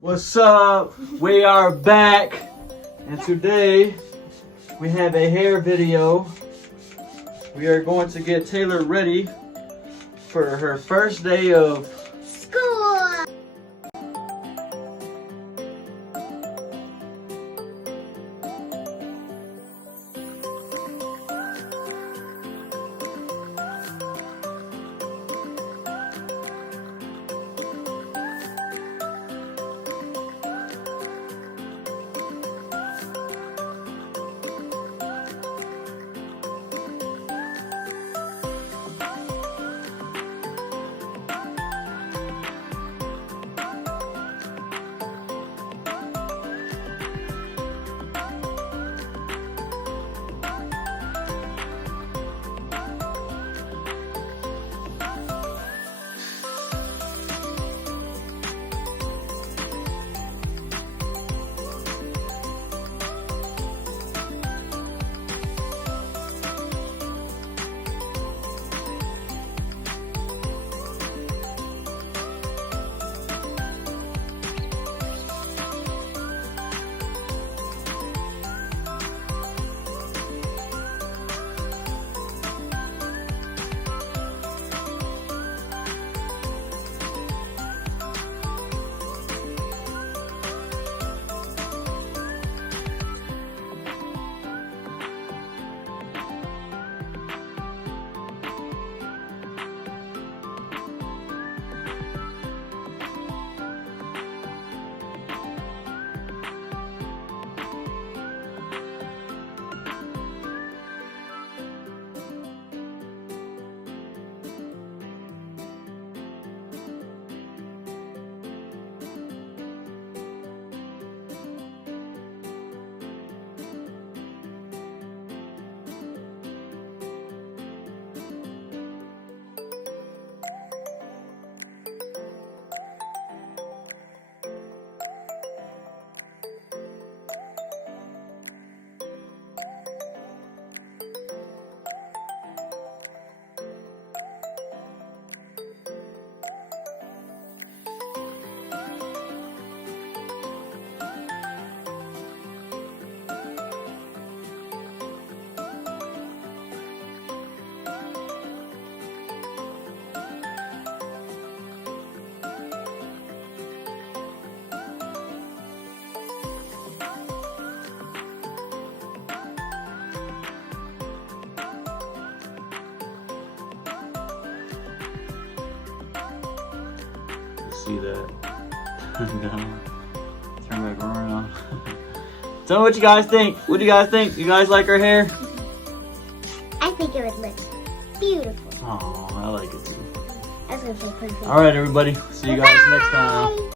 What's up? We are back, and today we have a hair video. We are going to get Taylor ready for her first day of school. see that. Down. Turn back around. Tell me what you guys think. What do you guys think? You guys like her hair? I think it would look beautiful. Oh, I like it too. I was gonna say perfect. All right, everybody. See you guys next time.